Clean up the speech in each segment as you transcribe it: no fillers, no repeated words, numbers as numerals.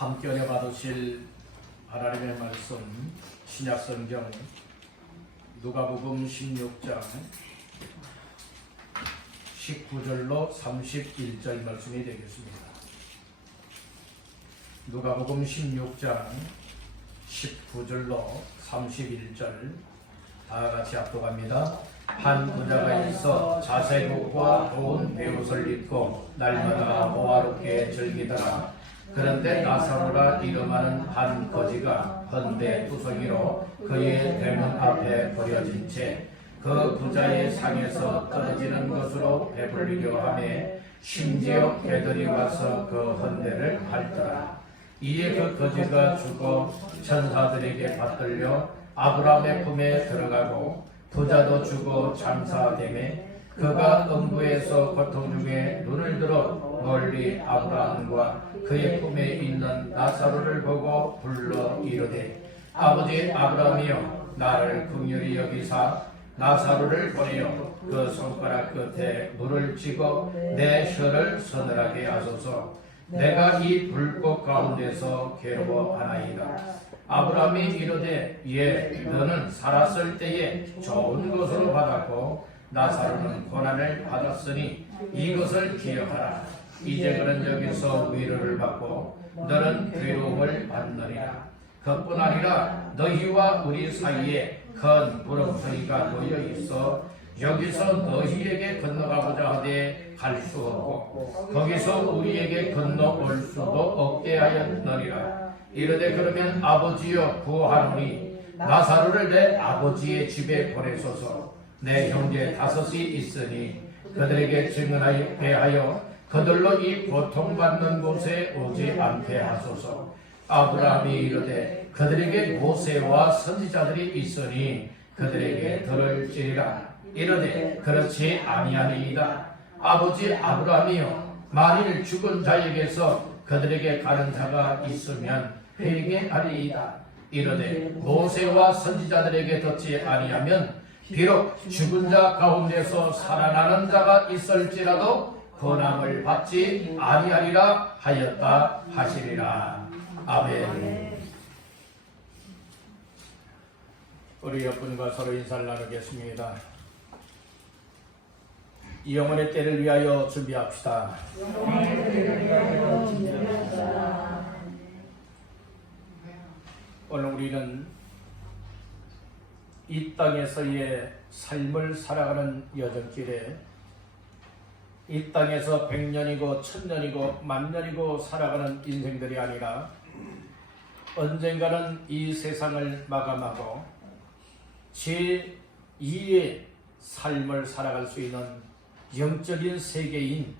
함께 은혜 받으실 하나님의 말씀 신약성경 누가복음 16장 19절로 31절 말씀이 되겠습니다. 누가복음 16장 19절로 31절 다같이 합독합니다. 한 부자가 있어 자색옷과 좋은 베옷을 입고 날마다 호화롭게 즐기더라. 그런데 나사로라 이름하는 한 거지가 헌데 투성이로 그의 대문 앞에 버려진 채 그 부자의 상에서 떨어지는 것으로 배불리려 하며 심지어 개들이 와서 그 헌데를 핥더라. 이에 그 거지가 죽어 천사들에게 받들려 아브라함의 품에 들어가고 부자도 죽어 장사되매 그가 음부에서 고통 중에 눈을 들어 멀리 아브라함과 그의 품에 있는 나사로를 보고 불러 이르되 아버지 아브라함이여 나를 긍휼히 여기사 나사로를 보내어 그 손가락 끝에 물을 쥐고 내 혀를 서늘하게 하소서. 내가 이 불꽃 가운데서 괴로워하나이다. 아브라함이 이르되 예 너는 살았을 때에 좋은 것으로 받았고 나사로는 고난을 받았으니 이것을 기억하라. 이제 그런 적에서 위로를 받고 너는 괴로움을 받느니라. 그뿐 아니라 너희와 우리 사이에 큰 구름터기가 놓여 있어 여기서 너희에게 건너가고자 하되 갈 수 없고 거기서 우리에게 건너올 수도 없게 하였느니라. 이르되 그러면 아버지여 구하노니 나사로를 내 아버지의 집에 보내소서. 내 형제 5이 있으니 그들에게 증언하게 하여 그들로 이 고통받는 곳에 오지 않게 하소서. 아브라함이 이르되 그들에게 모세와 선지자들이 있으니 그들에게 들을지니라. 이르되 그렇지 아니하니이다. 아버지 아브라함이여 만일 죽은 자에게서 그들에게 가는 자가 있으면 회개하리이다. 이르되 모세와 선지자들에게 듣지 아니하면 비록 죽은 자 가운데서 살아나는 자가 있을지라도 권함을 받지 아니하리라 하였다 하시리라. 아멘. 우리 옆분과 서로 인사를 나누겠습니다. 이 영혼의 때를 위하여 준비합시다. 오늘 우리는 이 땅에서의 삶을 살아가는 여정길에 이 땅에서 100년이고 1000년이고 10,000년이고 살아가는 인생들이 아니라 언젠가는 이 세상을 마감하고 제2의 삶을 살아갈 수 있는 영적인 세계인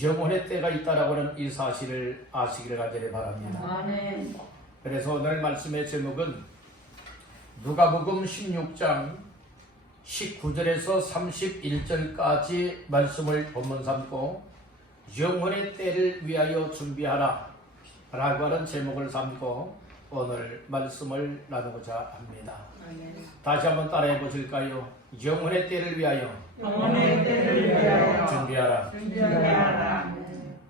영혼의 때가 있다라고 하는 이 사실을 아시기를 간절히 바랍니다. 아멘. 그래서 오늘 말씀의 제목은 누가복음 16장 19절에서 31절까지 말씀을 본문 삼고 영혼의 때를 위하여 준비하라 라고 하는 제목을 삼고 오늘 말씀을 나누고자 합니다. 다시 한번 따라해 보실까요? 영혼의 때를 위하여, 준비하라.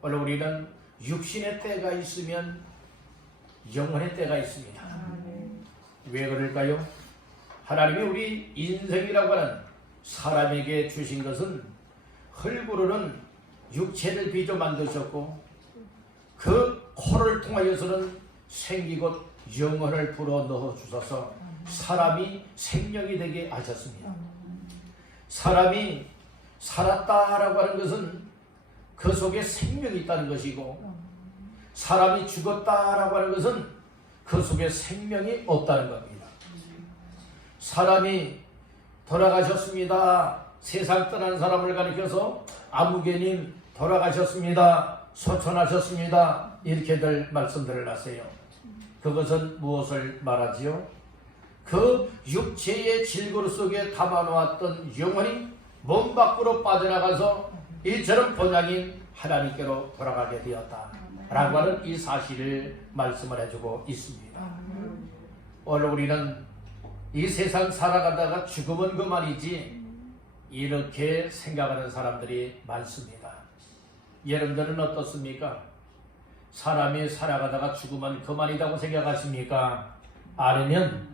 오늘 우리는 육신의 때가 있으면 영혼의 때가 있습니다. 왜 그럴까요? 하나님이 우리 인생이라고 하는 사람에게 주신 것은 흙으로는 육체를 빚어 만드셨고 그 코를 통하여서는 생기고 영혼을 불어 넣어 주셔서 사람이 생명이 되게 하셨습니다. 사람이 살았다라고 하는 것은 그 속에 생명이 있다는 것이고 사람이 죽었다라고 하는 것은 그 속에 생명이 없다는 겁니다. 사람이 돌아가셨습니다. 세상 떠난 사람을 가리켜서 아무개님 돌아가셨습니다. 소천하셨습니다. 이렇게들 말씀들을 하세요. 그것은 무엇을 말하지요? 그 육체의 질그릇 속에 담아놓았던 영혼이 몸 밖으로 빠져나가서 이처럼 본향인 하나님께로 돌아가게 되었다 라고 하는 이 사실을 말씀을 해주고 있습니다. 오늘 우리는 이 세상 살아가다가 죽으면 그만이지 이렇게 생각하는 사람들이 많습니다. 여러분들은 어떻습니까? 사람이 살아가다가 죽으면 그만이라고 생각하십니까? 아니면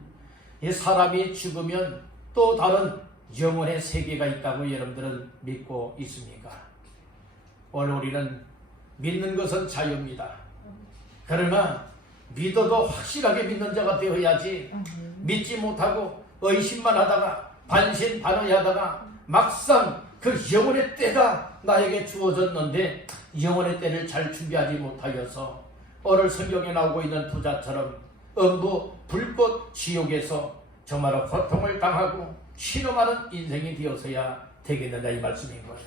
이 사람이 죽으면 또 다른 영혼의 세계가 있다고 여러분들은 믿고 있습니까? 오늘 우리는 믿는 것은 자유입니다. 그러나 믿어도 확실하게 믿는 자가 되어야지, 믿지 못하고 의심만 하다가 반신반의하다가 막상 그 영혼의 때가 나에게 주어졌는데 영혼의 때를 잘 준비하지 못하여서 오늘 성경에 나오고 있는 부자처럼 음부 불꽃 지옥에서 정말로 고통을 당하고 신음하는 인생이 되어서야 되겠느냐, 이 말씀인 거예요.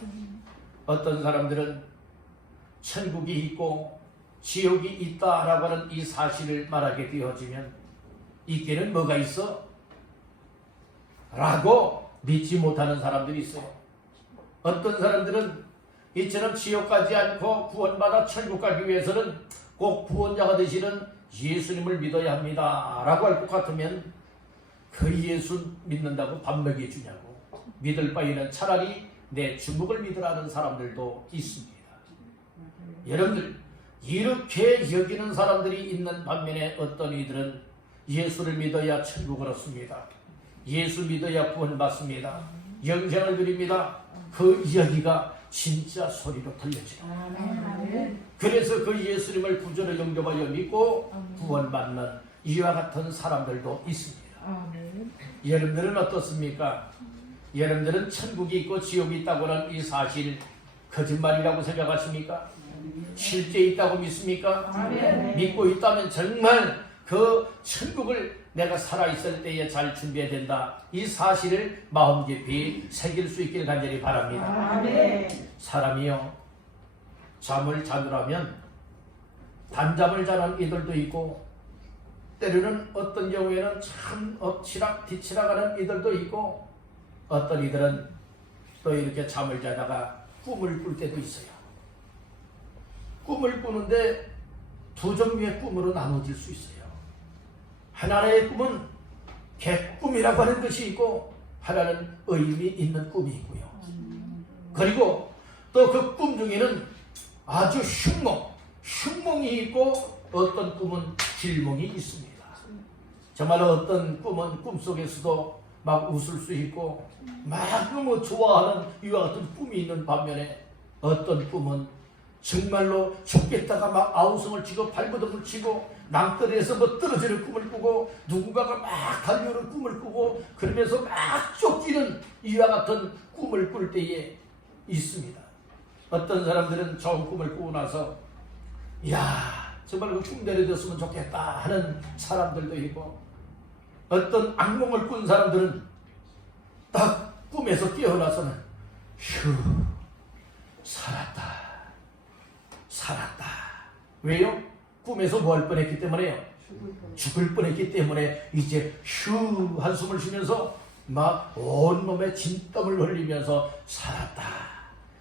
어떤 사람들은 천국이 있고 지옥이 있다라고 하는 이 사실을 말하게 되어지면 있기는 뭐가 있어? 라고 믿지 못하는 사람들이 있어요. 어떤 사람들은 이처럼 지옥 가지 않고 구원받아 천국 가기 위해서는 꼭 구원자가 되시는 예수님을 믿어야 합니다 라고 할 것 같으면 그 예수 믿는다고 밥 먹여주냐고, 믿을 바에는 차라리 내 주먹을 믿으라는 사람들도 있습니다. 여러분들, 이렇게 여기는 사람들이 있는 반면에 어떤 이들은 예수를 믿어야 천국을 얻습니다. 예수 믿어야 구원받습니다. 영생을 누립니다. 그 이야기가 진짜 소리로 들려져요. 그래서 그 예수님을 구주로 영접하여 믿고 구원받는 이와 같은 사람들도 있습니다. 여러분들은 어떻습니까? 여러분들은 천국이 있고 지옥이 있다고 하는 이 사실 거짓말이라고 생각하십니까? 실제 있다고 믿습니까? 믿고 있다면 정말 그 천국을 내가 살아있을 때에 잘 준비해야 된다, 이 사실을 마음 깊이 새길 수 있길 간절히 바랍니다. 사람이요, 잠을 자느라면 단잠을 자는 이들도 있고 때로는 어떤 경우에는 참 엎치락 뒤치락 하는 이들도 있고 어떤 이들은 또 이렇게 잠을 자다가 꿈을 꿀 때도 있어요. 꿈을 꾸는데 두 종류의 꿈으로 나눠질 수 있어요. 하나의 꿈은 개꿈이라고 하는 것이 있고 하나는 의미 있는 꿈이 있고요. 그리고 또 그 꿈 중에는 아주 흉몽이 있고 어떤 꿈은 길몽이 있습니다. 정말 어떤 꿈은 꿈속에서도 막 웃을 수 있고 막 너무 좋아하는 이와 같은 꿈이 있는 반면에 어떤 꿈은 정말로 죽겠다가 막 아우성을 치고 발버둥을 치고 낭떠러리에서 뭐 떨어지는 꿈을 꾸고 누군가가 막 달려오는 꿈을 꾸고 그러면서 막 쫓기는 이와 같은 꿈을 꿀 때에 있습니다. 어떤 사람들은 좋은 꿈을 꾸고 나서 이야 정말 그 꿈 내려졌으면 좋겠다 하는 사람들도 있고 어떤 악몽을 꾼 사람들은 딱 꿈에서 깨어나서는 휴 살았다. 왜요? 꿈에서 뭐 할 뻔했기 때문에요? 죽을 뻔했기 때문에 이제 휴 한숨을 쉬면서 막 온몸에 진땀을 흘리면서 살았다.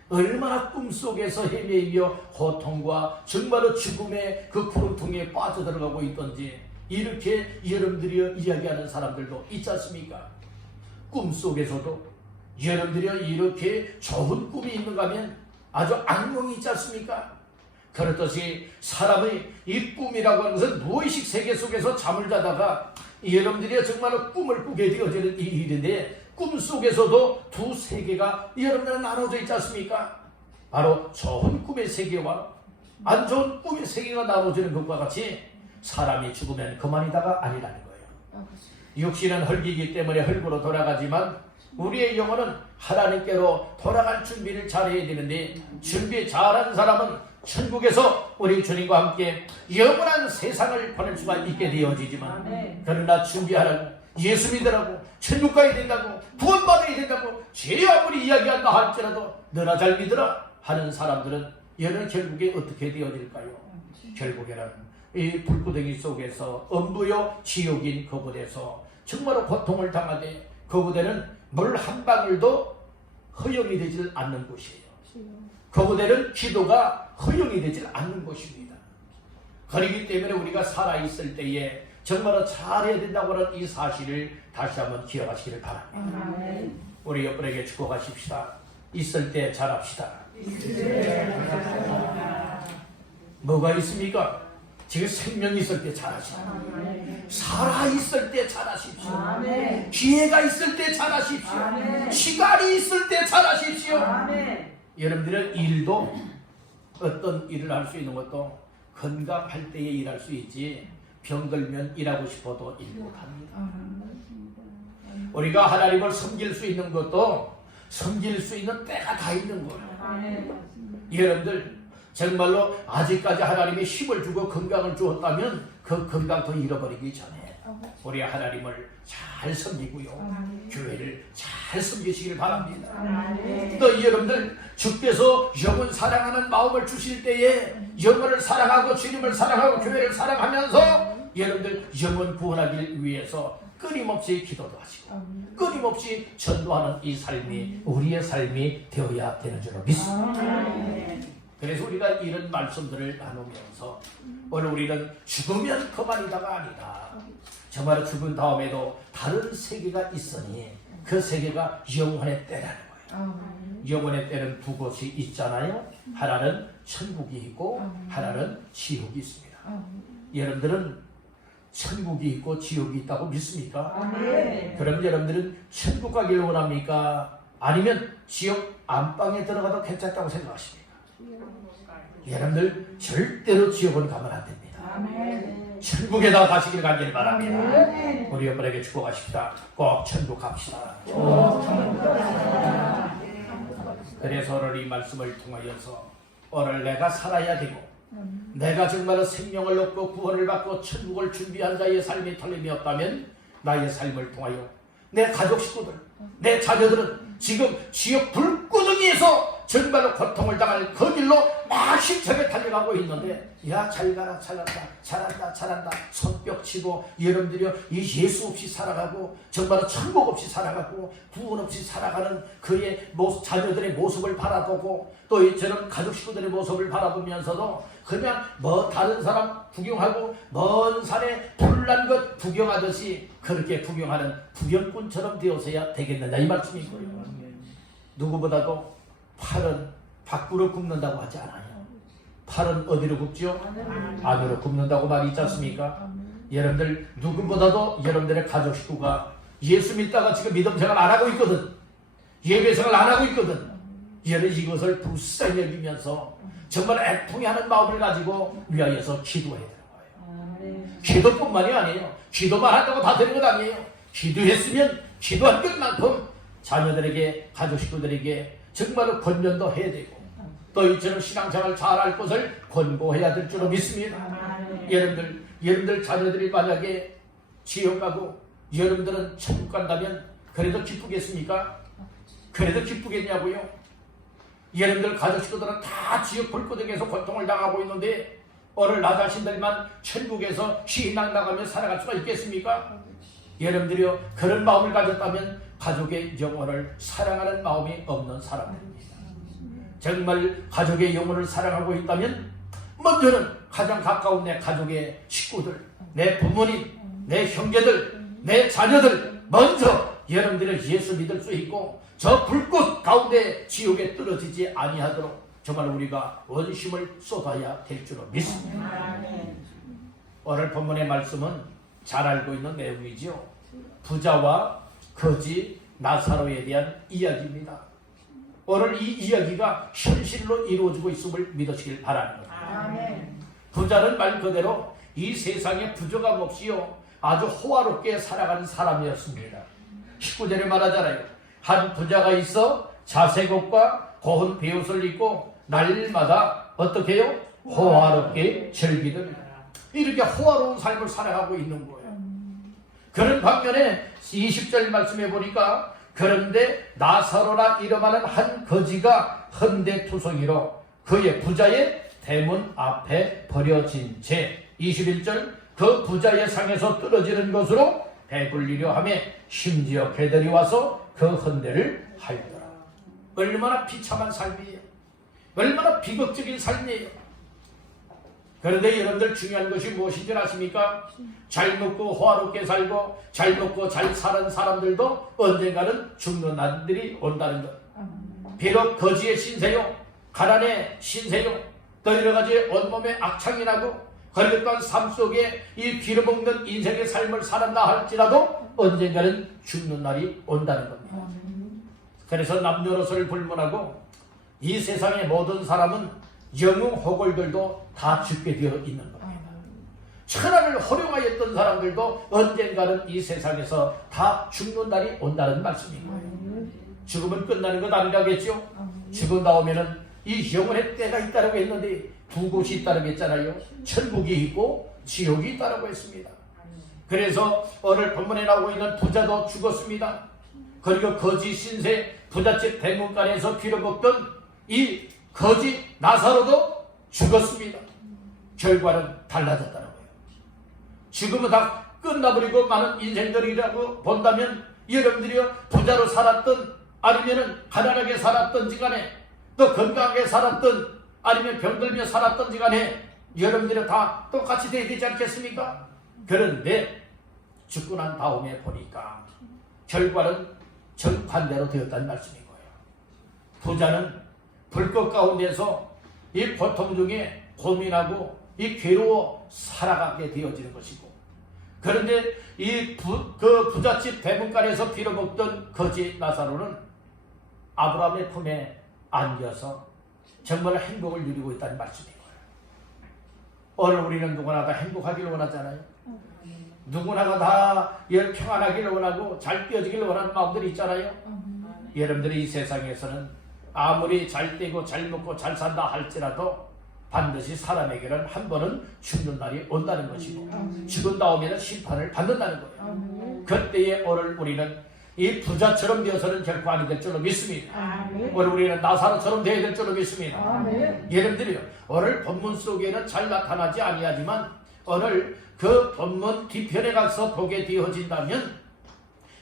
얼마나 꿈속에서 헤매이며 고통과 정말로 죽음의 그 구름통에 빠져들어가고 있던지 이렇게 여러분들이 이야기하는 사람들도 있지 않습니까? 꿈속에서도 여러분들이 이렇게 좋은 꿈이 있는가 하면 아주 악몽이 있지 않습니까? 그렇듯이 사람의 이 꿈이라고 하는 것은 무의식 세계 속에서 잠을 자다가 여러분들이 정말로 꿈을 꾸게 되어지는 이 일인데 꿈속에서도 두 세계가 여러분들은 나눠져 있지 않습니까? 바로 좋은 꿈의 세계와 안 좋은 꿈의 세계가 나눠지는 것과 같이 사람이 죽으면 그만이다가 아니라는 거예요. 육신은 흙이기 때문에 흙으로 돌아가지만 우리의 영혼은 하나님께로 돌아갈 준비를 잘해야 되는데 준비 잘한 사람은 천국에서 우리 주님과 함께 영원한 세상을 보낼 수가 있게 되어지지만 그러나 준비하라고 예수 믿으라고 천국 가야 된다고 구원받아야 된다고 죄 아무리 이야기한다 할지라도 너나 잘 믿으라 하는 사람들은 얘는 결국에 어떻게 되어질까요? 결국에는 이 불구덩이 속에서 음부요 지옥인 그곳에서 정말로 고통을 당하되 그곳에는 물 한 방울도 허용이 되질 않는 곳이에요. 그곳에는 기도가 허용이 되질 않는 곳입니다. 그렇기 때문에 우리가 살아있을 때에 정말로 잘해야 된다고 하는 이 사실을 다시 한번 기억하시기를 바랍니다. 우리 옆분에게 축복하십시다. 있을 때 잘합시다. 뭐가 있습니까? 지금 생명이 있을 때 잘하십시오. 살아있을 때 잘하십시오. 기회가 있을 때 잘하십시오. 시간이 있을 때 잘하십시오. 여러분들은 일도 어떤 일을 할 수 있는 것도 건강할 때에 일할 수 있지 병 들면 일하고 싶어도 일 못합니다. 우리가 하나님을 섬길 수 있는 것도 섬길 수 있는 때가 다 있는 거예요. 여러분들 정말로 아직까지 하나님이 힘을 주고 건강을 주었다면 그 건강도 잃어버리기 전에 우리 하나님을 잘 섬기고요. 교회를 잘 섬기시길 바랍니다. 또 여러분들 주께서 영혼 사랑하는 마음을 주실 때에 영혼을 사랑하고 주님을 사랑하고 교회를 사랑하면서 여러분들 영혼 구원하기 위해서 끊임없이 기도도 하시고 끊임없이 전도하는 이 삶이 우리의 삶이 되어야 되는 줄로 믿습니다. 그래서 우리가 이런 말씀들을 나누면서 오늘 우리는 죽으면 그만이다가 아니다. 정말 죽은 다음에도 다른 세계가 있으니 그 세계가 영혼의 때라는 거예요. 영혼의 때는 두 곳이 있잖아요. 하나는 천국이 있고 하나는 지옥이 있습니다. 여러분들은 천국이 있고 지옥이 있다고 믿습니까? 그럼 여러분들은 천국 가기를 원합니까? 아니면 지옥 안방에 들어가도 괜찮다고 생각하십니까? 여러분들 절대로 지옥은 가면 안 됩니다. 천국에다 가시길 가길 바랍니다. 우리 여러분에게 축복하십시다. 꼭 천국 갑시다. 그래서 오늘 이 말씀을 통하여서 오늘 내가 살아야 되고 내가 정말 생명을 얻고 구원을 받고 천국을 준비한 자의 삶이 틀림이었다면 나의 삶을 통하여 내 가족 식구들, 내 자녀들은 지금 지옥 불구덩이에서 정말로 고통을 당할 그 길로 막 힘차게 달려가고 있는데 야 잘가라 잘한다 손뼉 치고 여러분들이 이 예수 없이 살아가고 정말로 천국 없이 살아가고 구원 없이 살아가는 그의 자녀들의 모습을 바라보고 또 이처럼 가족 식구들의 모습을 바라보면서도 그냥 뭐 다른 사람 구경하고 먼 산에 불난 것 구경하듯이 그렇게 구경하는 구경꾼처럼 되어서야 되겠느냐 이 말씀이고요. 누구보다도 팔은 밖으로 굽는다고 하지 않아요. 팔은 어디로 굽죠? 안으로 굽는다고 말이 있지 않습니까? 여러분들 누구보다도 여러분들의 가족 식구가 예수 믿다가 지금 믿음 생활 안 하고 있거든. 예배 생활 안 하고 있거든. 여러분 이것을 불쌍히 여기면서 정말 애통해하는 마음을 가지고 위하여서 기도해야 되는 거예요. 기도뿐만이 아니에요. 기도만 한다고 다 되는 것 아니에요. 기도했으면 기도한 것만큼 자녀들에게 가족 식구들에게 정말로 권면도 해야 되고 또 이처럼 신앙생활 잘할 것을 권고해야 될 줄로 믿습니다. 여러분들 자녀들이 만약에 지옥 가고 여러분들은 천국 간다면 그래도 기쁘겠습니까? 그래도 기쁘겠냐고요? 여러분들 가족 식구들은 다 지옥 불구덩이에서 고통을 당하고 있는데 오늘 나 자신들만 천국에서 희망나가며 살아갈 수가 있겠습니까? 여러분들이요 그런 마음을 가졌다면 가족의 영혼을 사랑하는 마음이 없는 사람들입니다. 정말 가족의 영혼을 사랑하고 있다면 먼저는 가장 가까운 내 가족의 식구들, 내 부모님, 내 형제들, 내 자녀들 먼저 여러분들을 예수 믿을 수 있고 저 불꽃 가운데 지옥에 떨어지지 아니하도록 정말 우리가 원심을 쏟아야 될 줄로 믿습니다. 오늘 본문의 말씀은 잘 알고 있는 내용이죠. 부자와 거지 나사로에 대한 이야기입니다. 오늘 이 이야기가 현실로 이루어지고 있음을 믿으시길 바랍니다. 부자는 말 그대로 이 세상에 부족함 없이요 아주 호화롭게 살아가는 사람이었습니다. 19절에 말하잖아요. 한 부자가 있어 자색 옷과 고운 베옷을 입고 날마다 어떻게 해요? 호화롭게 즐기는 이렇게 호화로운 삶을 살아가고 있는 거예요. 그런 반면에 20절 말씀해 보니까 그런데 나사로라 이름하는 한 거지가 헌데투성이로 그의 부자의 대문 앞에 버려진 채 21절 그 부자의 상에서 떨어지는 것으로 배불리려 하며 심지어 개들이 와서 그 헌데를 하였더라. 얼마나 비참한 삶이에요. 얼마나 비극적인 삶이에요. 그런데 여러분들 중요한 것이 무엇인지 아십니까? 잘 먹고 호화롭게 살고 잘 먹고 잘 사는 사람들도 언젠가는 죽는 날들이 온다는 것. 비록 거지의 신세요 가난의 신세요 또 여러 가지 온몸에 악창이 나고 그리고 또한 삶 속에 이 빌어먹는 인생의 삶을 살았다 할지라도 언젠가는 죽는 날이 온다는 겁니다. 그래서 남녀노소를 불문하고 이 세상의 모든 사람은 영웅 호걸들도 다 죽게 되어 있는 겁니다. 천하를 호령하였던 사람들도 언젠가는 이 세상에서 다 죽는 날이 온다는 말씀입니다. 죽음은 끝나는 것 아니라겠죠? 죽음 나오면은 이 영혼의 때가 있다고 했는데 두 곳이 있다고 했잖아요. 천국이 있고 지옥이 있다고 했습니다. 그래서 오늘 본문에 나오고 있는 부자도 죽었습니다. 그리고 거지 신세 부잣집 대문간에서 빌어먹던 이 거지 나사로도 죽었습니다. 결과는 달라졌다는 거예요. 지금은 다 끝나버리고 많은 인생들이라고 본다면 여러분들이요 부자로 살았던 아니면은 가난하게 살았던지 간에 또 건강하게 살았던 아니면 병들며 살았던지 간에 여러분들은 다 똑같이 돼야 되지 않겠습니까? 그런데 죽고 난 다음에 보니까 결과는 정반대로 되었다는 말씀인 거예요. 부자는 불꽃 가운데서 이 고통 중에 고민하고 이 괴로워 살아가게 되어지는 것이고, 그런데 그 부잣집 대문간에서 빌어먹던 거지 나사로는 아브라함의 품에 안겨서 정말 행복을 누리고 있다는 말씀인 거예요. 오늘 우리는 누구나 다 행복하기를 원하잖아요. 누구나가 다 평안하기를 원하고 잘 뛰어지기를 원하는 마음들이 있잖아요. 여러분들이 이 세상에서는 아무리 잘 뛰고 잘 먹고 잘 산다 할지라도 반드시 사람에게는 한 번은 죽는 날이 온다는 것이고 죽은 다음에는 심판을 받는다는 거예요. 그때에 오늘 우리는 이 부자처럼 되어서는 결코 아니 될 줄로 믿습니다. 오늘 우리는 나사로처럼 되어야 될 줄로 믿습니다. 여러분들이요 오늘 본문 속에는 잘 나타나지 아니하지만 오늘 그 본문 뒤편에 가서 보게 되어진다면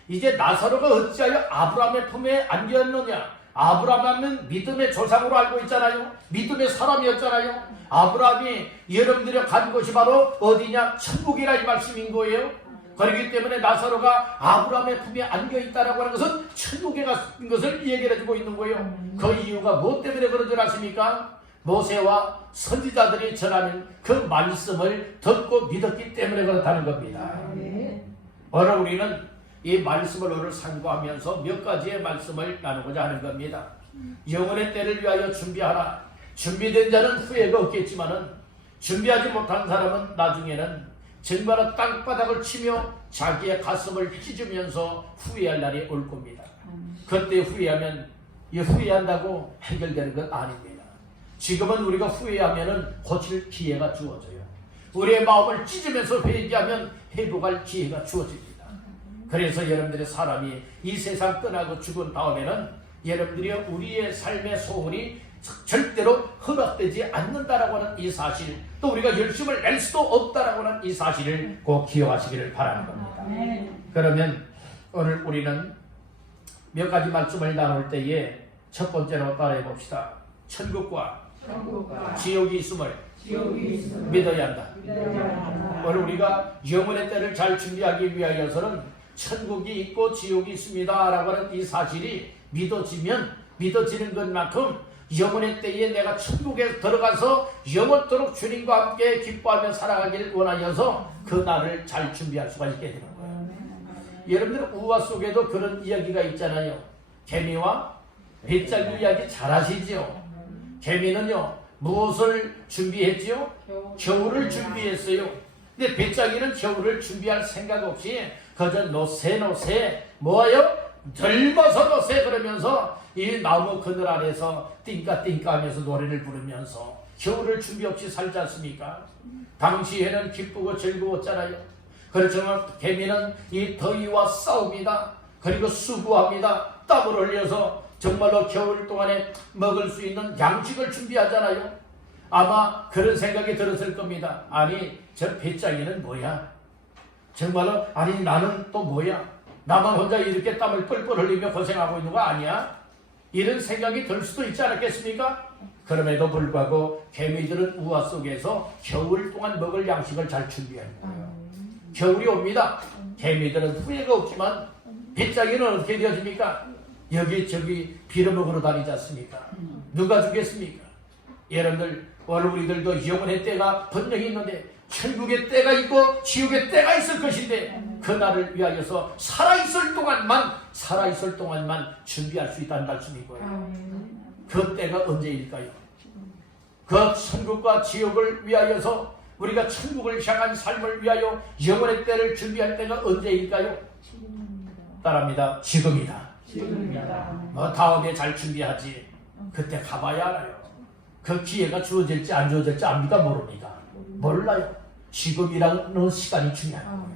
이제 나사로가 어찌하여 아브라함의 품에 안겼느냐. 아브라함은 믿음의 조상으로 알고 있잖아요. 믿음의 사람이었잖아요. 아브라함이 여러분들이 간 곳이 바로 어디냐? 천국이라 이 말씀인 거예요. 그렇기 때문에 나사로가 아브라함의 품에 안겨있다라고 하는 것은 천국에 간 것을 얘기해주고 있는 거예요. 그 이유가 무엇 때문에 그런 줄 아십니까? 모세와 선지자들이 전하는 그 말씀을 듣고 믿었기 때문에 그렇다는 겁니다. 오늘 우리는 이 말씀을 오늘 상고하면서 몇 가지의 말씀을 나누고자 하는 겁니다. 영혼의 때를 위하여 준비하라. 준비된 자는 후회가 없겠지만은 준비하지 못한 사람은 나중에는 정말 땅바닥을 치며 자기의 가슴을 찢으면서 후회할 날이 올 겁니다. 그때 후회하면 이 후회한다고 해결되는 건 아닙니다. 지금은 우리가 후회하면은 고칠 기회가 주어져요. 우리의 마음을 찢으면서 회개하면 회복할 기회가 주어집니다. 그래서 여러분들의 사람이 이 세상 떠나고 죽은 다음에는 여러분들이 우리의 삶의 소원이 절대로 허락되지 않는다라고 하는 이 사실, 또 우리가 열심을 낼 수도 없다라고 하는 이 사실을 꼭 기억하시기를 바라는 겁니다. 그러면 오늘 우리는 몇 가지 말씀을 나눌 때에 첫 번째로 따라해 봅시다. 천국과 지옥이 있음을 믿어야 한다. 오늘 우리가 영혼의 때를 잘 준비하기 위하여서는 천국이 있고 지옥이 있습니다 라고 하는 이 사실이 믿어지는 것만큼 영혼의 때에 내가 천국에 들어가서 영원토록 주님과 함께 기뻐하며 살아가기를 원하여서 그 날을 잘 준비할 수가 있게 되는 거예요. 여러분들 우화 속에도 그런 이야기가 있잖아요. 개미와 배짱이 이야기 잘 아시죠? 개미는요 무엇을 준비했지요? 겨울을 준비했어요. 근데 배짱이는 겨울을 준비할 생각 없이 그저 노새 뭐예요? 젊어서 노새 그러면서 이 나무 그늘 아래서 띵까띵까 하면서 노래를 부르면서 겨울을 준비 없이 살지 않습니까? 당시에는 기쁘고 즐거웠잖아요. 그렇지만 개미는 이 더위와 싸웁니다. 그리고 수고합니다. 땀을 흘려서 정말로 겨울 동안에 먹을 수 있는 양식을 준비하잖아요. 아마 그런 생각이 들었을 겁니다. 아니 저 배짱이는 뭐야? 정말로 아니 나는 또 뭐야? 나만 혼자 이렇게 땀을 뻘뻘 흘리며 고생하고 있는 거 아니야? 이런 생각이 들 수도 있지 않았겠습니까? 그럼에도 불구하고 개미들은 우화 속에서 겨울 동안 먹을 양식을 잘 준비하는 거예요. 겨울이 옵니다. 개미들은 후회가 없지만 배짱이는 어떻게 되어집니까? 여기저기 빌어먹으러 다니지 않습니까? 누가 주겠습니까? 여러분들 오늘 우리들도 영원의 때가 분명히 있는데 천국의 때가 있고 지옥의 때가 있을 것인데 그날을 위하여서 살아있을 동안만 준비할 수 있다는 말씀이고요. 그 때가 언제일까요? 그 천국과 지옥을 위하여서 우리가 천국을 향한 삶을 위하여 영원의 때를 준비할 때가 언제일까요? 따라합니다. 지금이다. 뭐 다음에 잘 준비하지. 그때 가봐야 알아요. 그 기회가 주어질지 안 주어질지 압니까? 모릅니다. 몰라요. 지금이라는 시간이 중요해요.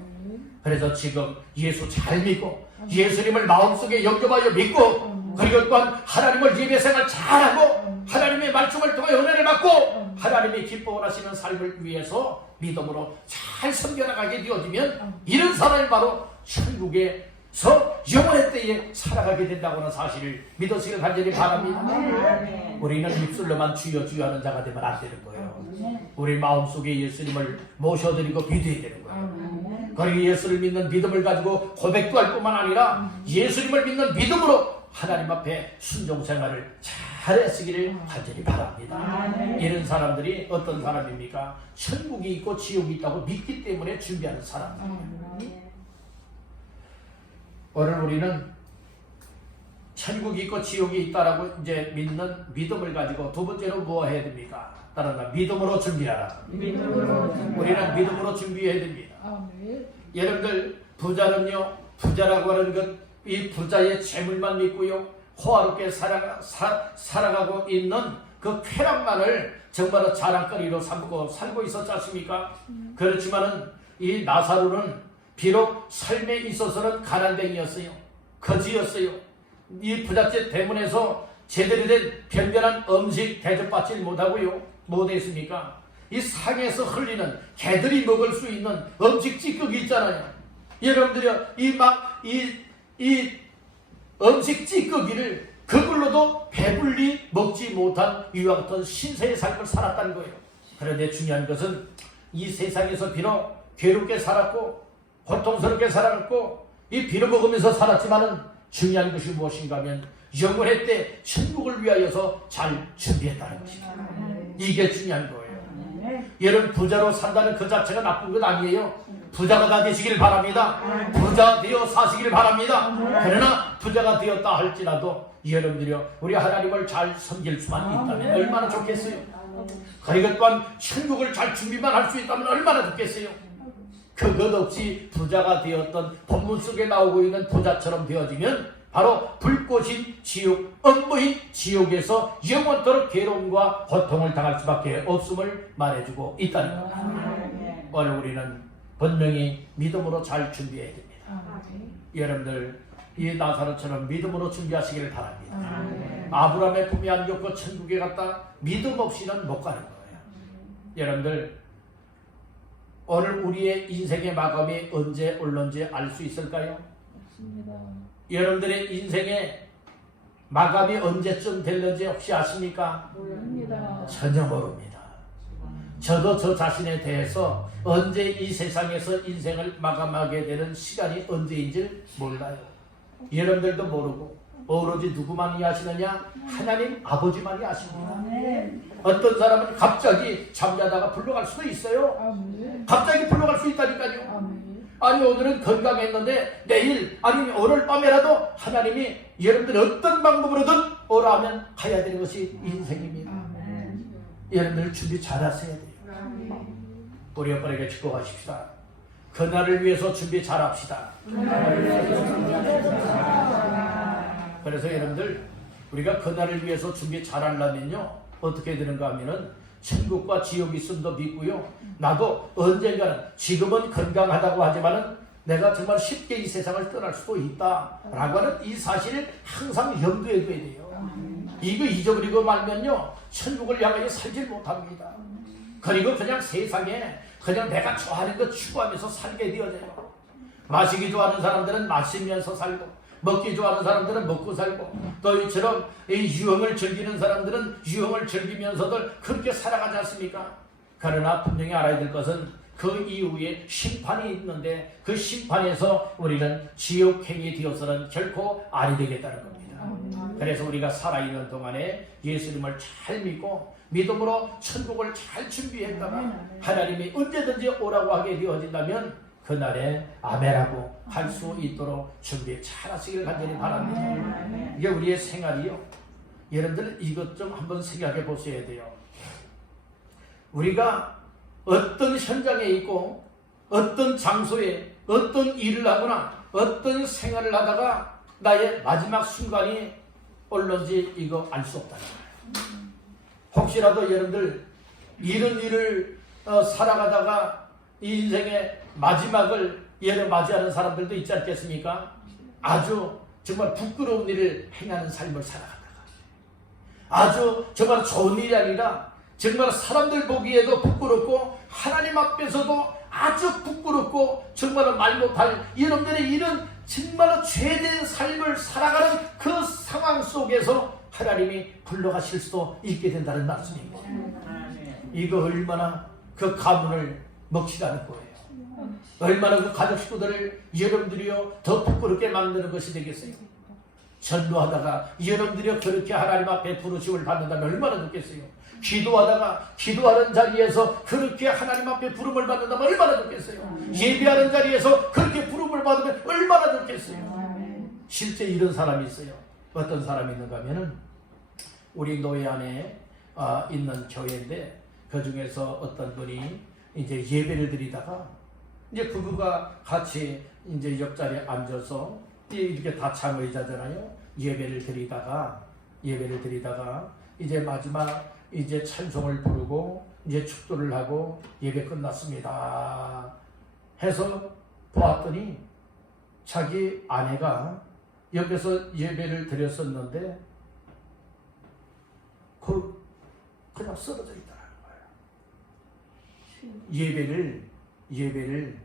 그래서 지금 예수 잘 믿고 예수님을 마음속에 영접하여 믿고 그리고 또한 하나님을 예배생활 잘하고 하나님의 말씀을 통해 은혜를 받고 하나님이 기뻐하시는 삶을 위해서 믿음으로 잘 섬겨나가게 되어지면 이런 사람이 바로 천국에서 영원의 때에 살아가게 된다고 하는 사실을 믿으시길 간절히 바랍니다. 우리는 입술로만 주여 주여 하는 자가 되면 안 되는 거예요. 우리 마음속에 예수님을 모셔드리고 기도해야 되는 거예요. 그리고 예수를 믿는 믿음을 가지고 고백도 할 뿐만 아니라 예수님을 믿는 믿음으로 하나님 앞에 순종 생활을 잘 했으기를 간절히 바랍니다. 이런 사람들이 어떤 사람입니까? 천국이 있고 지옥이 있다고 믿기 때문에 준비하는 사람들이에요. 오늘 우리는 천국이 있고 지옥이 있다라고 이제 믿는 믿음을 가지고 두 번째로 뭐 해야 됩니까? 따라서 믿음으로 준비하라. 우리는 믿음으로 준비해야 됩니다. 여러분들 부자는요, 부자라고 하는 것 이 부자의 재물만 믿고요 호화롭게 살아가고 있는 그 쾌락만을 정말로 자랑거리로 삼고 살고 있었지 않습니까? 그렇지만은 이 나사로는 비록 삶에 있어서는 가난뱅이였어요. 거지였어요. 이 부잣집 대문에서 제대로 된 변변한 음식 대접받지 못하고요. 못했습니까? 이 상에서 흘리는 개들이 먹을 수 있는 음식 찌꺼기 있잖아요. 여러분들이요, 이 음식 찌꺼기를 그걸로도 배불리 먹지 못한 이와 같은 신세의 삶을 살았다는 거예요. 그런데 중요한 것은 이 세상에서 비록 괴롭게 살았고 고통스럽게 살았고 이 빌어먹으면서 살았지만은 중요한 것이 무엇인가 하면 영원의 때 천국을 위하여서 잘 준비했다는 것입니다. 이게 중요한 거예요. 여러분 부자로 산다는 그 자체가 나쁜 건 아니에요. 부자가 다 되시길 바랍니다. 부자 되어 사시길 바랍니다. 그러나 부자가 되었다 할지라도 여러분들이요 우리 하나님을 잘 섬길 수만 있다면 얼마나 좋겠어요. 그리고 또한 천국을 잘 준비만 할 수 있다면 얼마나 좋겠어요. 그것 없이 부자가 되었던 본문 속에 나오고 있는 부자처럼 되어지면 바로 불꽃인 지옥, 엄부인 지옥에서 영원토록 괴로움과 고통을 당할 수밖에 없음을 말해주고 있다는 겁니다. 오늘 우리는 분명히 믿음으로 잘 준비해야 됩니다. 여러분들 이 나사로처럼 믿음으로 준비하시기를 바랍니다. 아브라함의 품에 안겼고 천국에 갔다 믿음 없이는 못 가는 거예요. 여러분들 오늘 우리의 인생의 마감이 언제 올는지 알 수 있을까요? 없습니다. 여러분들의 인생의 마감이 언제쯤 될는지 혹시 아십니까? 모릅니다. 전혀 모릅니다. 저도 저 자신에 대해서 언제 이 세상에서 인생을 마감하게 되는 시간이 언제인지 몰라요. 여러분들도 모르고 오로지 누구만이 아시느냐? 하나님 아버지만이 아십니다. 어떤 사람은 갑자기 잠자다가 불러갈 수도 있어요. 갑자기 불러갈 수 있다니까요. 아니 오늘은 건강했는데 내일 아니 오늘 밤에라도 하나님이 여러분들 어떤 방법으로든 오라 하면 가야 되는 것이 인생입니다. 여러분들 준비 잘 하셔야 돼요. 우리 오빠에게 축복하십시다. 그날을 위해서 준비 잘 합시다. 그래서 여러분들 우리가 그날을 위해서 준비 잘 하려면요 어떻게 되는가 하면은 천국과 지옥이 있음도 믿고요 나도 언젠가는 지금은 건강하다고 하지만은 내가 정말 쉽게 이 세상을 떠날 수도 있다 라고 하는 이 사실을 항상 염두에 둬야 돼요. 이거 잊어버리고 말면요 천국을 향하여 살질 못합니다. 그리고 그냥 세상에 그냥 내가 좋아하는 거 추구하면서 살게 되어져요. 마시기 좋아하는 사람들은 마시면서 살고 먹기 좋아하는 사람들은 먹고 살고 또 이처럼 유흥을 즐기는 사람들은 유흥을 즐기면서도 그렇게 살아가지 않습니까? 그러나 분명히 알아야 될 것은 그 이후에 심판이 있는데 그 심판에서 우리는 지옥행이 되어서는 결코 아니 되겠다는 겁니다. 그래서 우리가 살아있는 동안에 예수님을 잘 믿고 믿음으로 천국을 잘 준비했다가 하나님이 언제든지 오라고 하게 되어진다면 그날에 아멘하고 할 수 있도록 준비 잘 하시길 간절히 바랍니다. 이게 우리의 생활이요. 여러분들 이것 좀 한번 생각해 보셔야 돼요. 우리가 어떤 현장에 있고 어떤 장소에 어떤 일을 하거나 어떤 생활을 하다가 나의 마지막 순간이 올런지 이거 알 수 없다는 거예요. 혹시라도 여러분들 이런 일을 살아가다가 이 인생의 마지막을 맞이하는 사람들도 있지 않겠습니까? 아주 정말 부끄러운 일을 행하는 삶을 살아가다가 아주 정말 좋은 일이 아니라 정말 사람들 보기에도 부끄럽고 하나님 앞에서도 아주 부끄럽고 정말 말 못할 여러분들의 이런 정말 죄된 삶을 살아가는 그 상황 속에서 하나님이 불러가실 수도 있게 된다는 말씀입니다. 이거 얼마나 그 가문을 먹칠하는 거예요. 얼마나 그 가족 식구들을 여러분들이요 더 부끄럽게 만드는 것이 되겠어요. 전도하다가 여러분들이 그렇게 하나님 앞에 부르심을 받는다면 얼마나 좋겠어요. 기도하다가 기도하는 자리에서 그렇게 하나님 앞에 부름을 받는다면 얼마나 좋겠어요. 예배하는 자리에서 그렇게 부름을 받으면 얼마나 좋겠어요. 실제 이런 사람이 있어요. 어떤 사람이 있는가 하면은 우리 노예 안에 있는 교회인데 그 중에서 어떤 분이 이제 예배를 드리다가 이제 부부가 같이 이제 옆자리에 앉아서 이렇게 다 참의자잖아요. 예배를 드리다가 이제 마지막 이제 찬송을 부르고 이제 축도를 하고 예배 끝났습니다 해서 보았더니 자기 아내가 옆에서 예배를 드렸었는데 그냥 쓰러져 있더라는 거예요. 예배를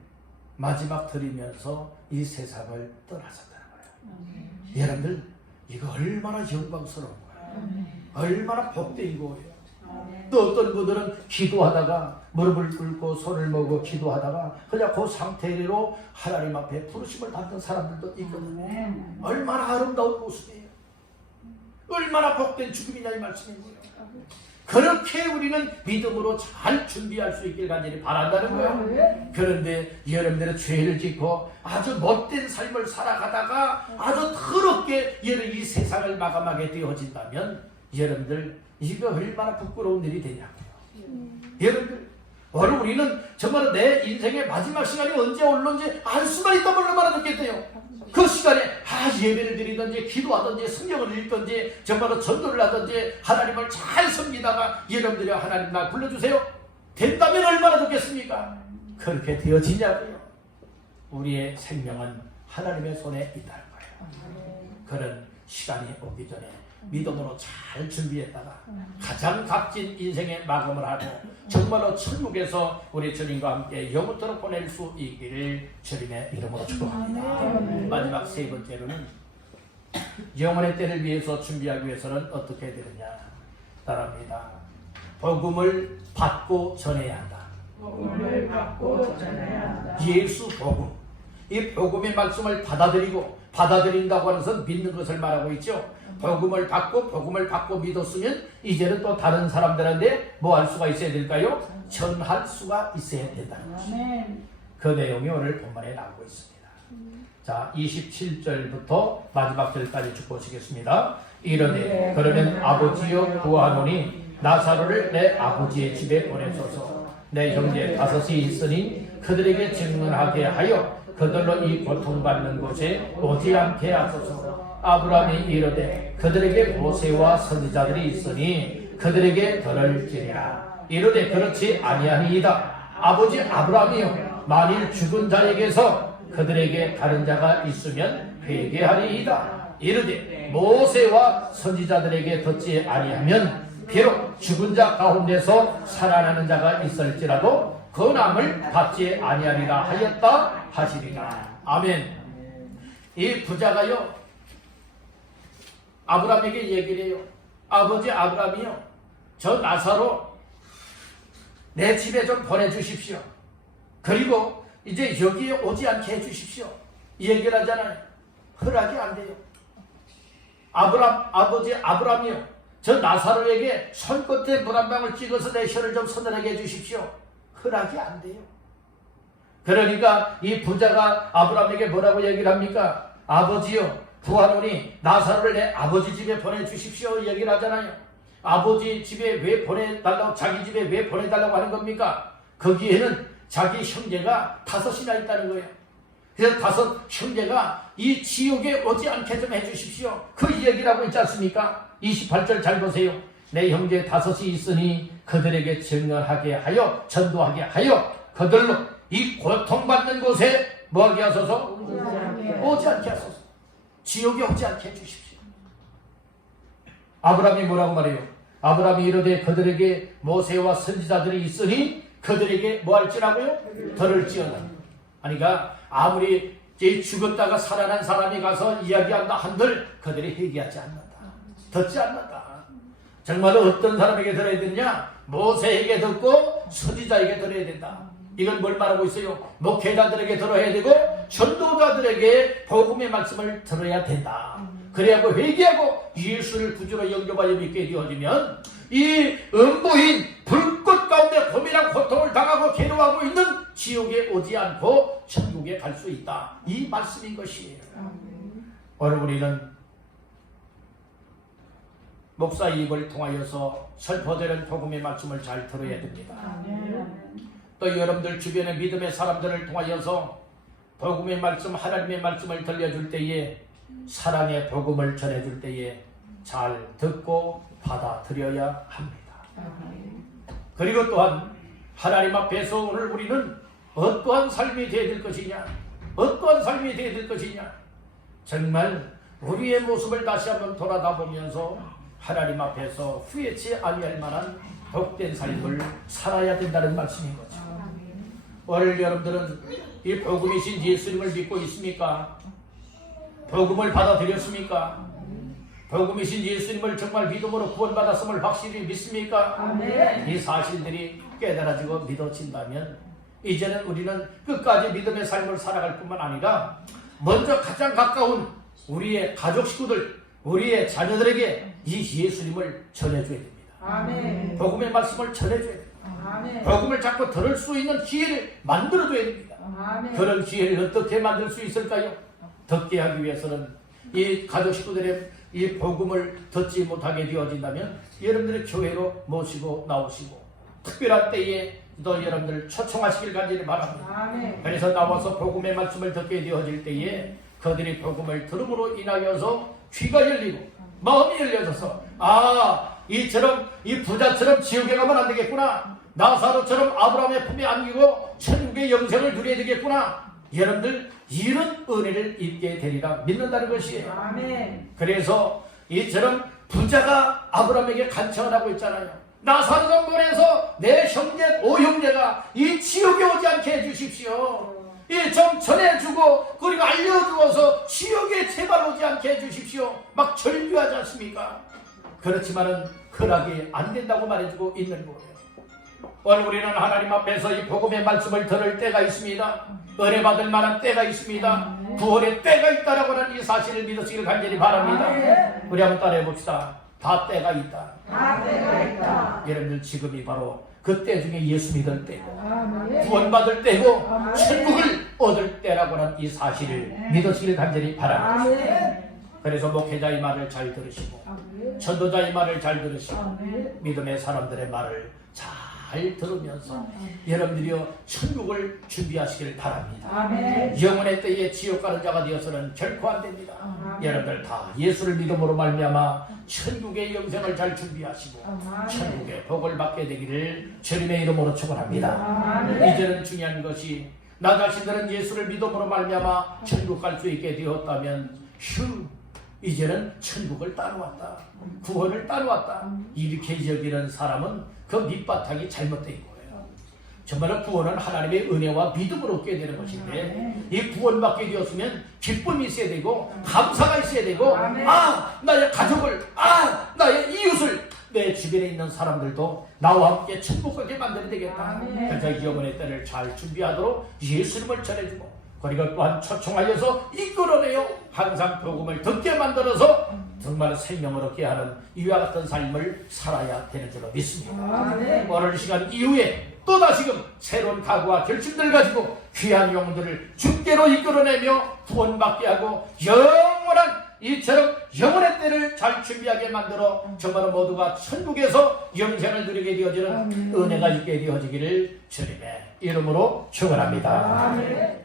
마지막 드리면서 이 세상을 떠나셨다는 거예요. 여러분들 이거 얼마나 영광스러운 거예요. 얼마나 복된 거예요. 또 어떤 분들은 기도하다가 무릎을 꿇고 손을 모으고 기도하다가 그냥 그 상태로 하나님 앞에 부르심을 받는 사람들도 있거든요. 얼마나 아름다운 모습이에요. 얼마나 복된 죽음이냐 이 말씀이고요. 그렇게 우리는 믿음으로 잘 준비할 수 있길 간절히 바란다는 거예요. 그런데 여러분들은 죄를 짓고 아주 못된 삶을 살아가다가 아주 더럽게 이 세상을 마감하게 되어진다면 여러분들 이거 얼마나 부끄러운 일이 되냐고요. 여러분들 오늘 우리는 정말 내 인생의 마지막 시간이 언제 올는지 알 수만 있다면 얼마나 좋겠대요. 그 시간에 예배를 드리든지 기도하든지 성경을 읽든지 정말로 전도를 하든지 하나님을 잘 섬기다가 여러분들이 하나님 날 불러주세요 된다면 얼마나 좋겠습니까? 그렇게 되어지냐고요. 우리의 생명은 하나님의 손에 있다는 거예요. 그런 시간이 오기 전에 믿음으로 잘 준비했다가 가장 값진 인생의 마감을 하고 정말로 천국에서 우리 주님과 함께 영원토록 보낼 수 있기를 주님의 이름으로 축복합니다. 마지막 세 번째로는 영원의 때를 위해서 준비하기 위해서는 어떻게 되느냐 따라합니다. 복음을 받고 전해야 한다. 복음을 받고 전해야 한다. 예수 복음, 이 복음의 말씀을 받아들인다고 하는 것은 믿는 것을 말하고 있죠. 복음을 받고 믿었으면 이제는 또 다른 사람들한테 뭐 할 수가 있어야 될까요? 전할 수가 있어야 된다는 것입니다. 그 내용이 오늘 본문에 나오고 있습니다. 자, 27절부터 마지막 절까지 쭉 보시겠습니다. 이르되 그러면 아버지여 구하노니 나사로를 내 아버지의 집에 보내소서. 내 형제 다섯이 있으니 그들에게 증언하게 하여 그들로 이 고통받는 곳에 오지 않게 하소서. 아브라함이 이르되 그들에게 모세와 선지자들이 있으니 그들에게 들을지니라. 이르되 그렇지 아니하니이다. 아버지 아브라함이여 만일 죽은 자에게서 그들에게 다른 자가 있으면 회개하리이다. 이르되 모세와 선지자들에게 듣지 아니하면 비록 죽은 자 가운데서 살아나는 자가 있을지라도 건함을 받지 아니하리라 하였다 하시리라. 아멘. 이 부자가요 아브라함에게 얘기를 해요. 아버지 아브라함이요 저 나사로 내 집에 좀 보내주십시오. 그리고 이제 여기에 오지 않게 해주십시오. 이 얘기를 하잖아요. 허락이 안 돼요. 아버지 아브라함이요 저 나사로에게 손끝에 물 한 방울 찍어서 내 혀를 좀 서늘하게 해주십시오. 허락이 안 돼요. 그러니까 이 부자가 아브라함에게 뭐라고 얘기를 합니까? 아버지요, 부하노니 나사로를 내 아버지 집에 보내주십시오 얘기를 하잖아요. 아버지 집에 왜 보내달라고, 자기 집에 왜 보내달라고 하는 겁니까? 거기에는 자기 형제가 5이나 있다는 거예요. 그래서 5 형제가 이 지옥에 오지 않게 좀 해주십시오. 그 얘기를 하고 있지 않습니까? 28절 잘 보세요. 내 형제 5이 있으니 그들에게 증언하게 하여 전도하게 하여 그들로 이 고통받는 곳에 뭐하게 하소서? 오지 않게 하소서. 지옥에 오지 않게 해주십시오. 아브라함이 뭐라고 말해요? 아브라함이 이르되 그들에게 모세와 선지자들이 있으니 그들에게 뭐 할지라고요? 들을지어다. 그러니까 아무리 죽었다가 살아난 사람이 가서 이야기한다 한들 그들이 회개하지 않는다. 듣지 않는다. 정말로 어떤 사람에게 들어야 되느냐? 모세에게 듣고 선지자에게 들어야 된다. 이건 뭘 말하고 있어요? 목회자들에게 들어야 되고 전도자들에게 복음의 말씀을 들어야 된다. 그래야 회개하고 예수를 구주로 영접하여 믿게 되어지면 이 음부인 불꽃 가운데 고민하고 고통을 당하고 괴로워하고 있는 지옥에 오지 않고 천국에 갈 수 있다. 이 말씀인 것이에요. 오늘 우리는 목사 입을 통하여서 선포되는 복음의 말씀을 잘 들어야 됩니다. 또 여러분들 주변의 믿음의 사람들을 통하여서 복음의 말씀, 하나님의 말씀을 들려줄 때에 사랑의 복음을 전해줄 때에 잘 듣고 받아들여야 합니다. 그리고 또한 하나님 앞에서 오늘 우리는 어떠한 삶이 되어야 될 것이냐, 어떠한 삶이 되어야 될 것이냐, 정말 우리의 모습을 다시 한번 돌아다보면서 하나님 앞에서 후회치 아니할 만한 복된 삶을 살아야 된다는 말씀인 거죠. 오늘 여러분들은 이 복음이신 예수님을 믿고 있습니까? 복음을 받아들였습니까? 복음이신 예수님을 정말 믿음으로 구원받았음을 확실히 믿습니까? 아멘. 이 사실들이 깨달아지고 믿어진다면 이제는 우리는 끝까지 믿음의 삶을 살아갈 뿐만 아니라 먼저 가장 가까운 우리의 가족 식구들, 우리의 자녀들에게 이 예수님을 전해줘야 됩니다. 아멘. 복음의 말씀을 전해줘야 됩니다. 아멘. 복음을 자꾸 들을 수 있는 기회를 만들어줘야 됩니다. 아멘. 그런 기회를 어떻게 만들 수 있을까요? 듣게 하기 위해서는 이 가족 식구들의 이 복음을 듣지 못하게 되어진다면 여러분들의 교회로 모시고 나오시고 특별한 때에 또 여러분들 초청하시길 간절히 바랍니다. 아멘. 그래서 나와서 복음의 말씀을 듣게 되어질 때에 그들이 복음을 들음으로 인하여서 귀가 열리고 마음이 열려져서 이처럼 이 부자처럼 지옥에 가면 안 되겠구나, 나사로처럼 아브라함의 품에 안기고 천국의 영생을 누려야 되겠구나, 여러분들 이런 은혜를 입게 되리라 믿는다는 것이에요. 아멘. 그래서 이처럼 부자가 아브라함에게 간청을 하고 있잖아요. 나사로 좀 보내서 내 형제 5형제가 이 지옥에 오지 않게 해주십시오. 좀 전해주고 그리고 알려주어서 지옥에 제발 오지 않게 해주십시오. 막 절규하지 않습니까? 그렇지만은 허락이 안 된다고 말해주고 있는 거예요. 오늘 우리는 하나님 앞에서 이 복음의 말씀을 들을 때가 있습니다. 은혜 받을 만한 때가 있습니다. 구원의 때가 있다라고 하는 이 사실을 믿으시길 간절히 바랍니다. 우리 한번 따라해 봅시다. 다 때가 있다. 다 때가 있다. 여러분들 지금이 바로 그 때 중에 예수 믿을 때고 아멘. 구원받을 때고 천국을 얻을 때라고 하는 이 사실을 믿으시길 간절히 바랍니다. 아멘. 그래서 목회자의 말을 잘 들으시고 아멘. 전도자의 말을 잘 들으시고 아멘. 믿음의 사람들의 말을 잘 들으면서 여러분들이요 천국을 준비하시길 바랍니다. 아멘. 영원의 때에 지옥 가는 자가 되어서는 결코 안 됩니다. 아멘. 여러분들 다 예수를 믿음으로 말미암아 천국의 영생을 잘 준비하시고 아멘. 천국의 복을 받게 되기를 주님의 이름으로 축원합니다. 아멘. 이제는 중요한 것이 나 자신들은 예수를 믿음으로 말미암아 천국 갈 수 있게 되었다면 이제는 천국을 따라왔다, 구원을 따라왔다, 이렇게 여기는 사람은 그 밑바탕이 잘못된 거예요. 정말로 구원은 하나님의 은혜와 믿음으로 얻게 되는 것인데 이 구원받게 되었으면 기쁨이 있어야 되고 감사가 있어야 되고 나의 가족을 나의 이웃을 내 주변에 있는 사람들도 나와 함께 천국 가게 만들어야 되겠다. 그래서 영원의 때를 잘 준비하도록 예수님을 전해주고 그리고 또한 초청하여서 이끌어내요 항상 복음을 듣게 만들어서 정말 생명을 얻게 하는 이와 같은 삶을 살아야 되는 줄로 믿습니다. 아멘. 오늘 이 시간 이후에 또 다시금 새로운 각오와 결심들 가지고 귀한 영혼들을 주께로 이끌어내며 구원받게 하고 영원한 이처럼 영원의 때를 잘 준비하게 만들어 정말 모두가 천국에서 영생을 누리게 되어지는 은혜가 있게 되어지기를 주님의 이름으로 축원합니다. 아멘.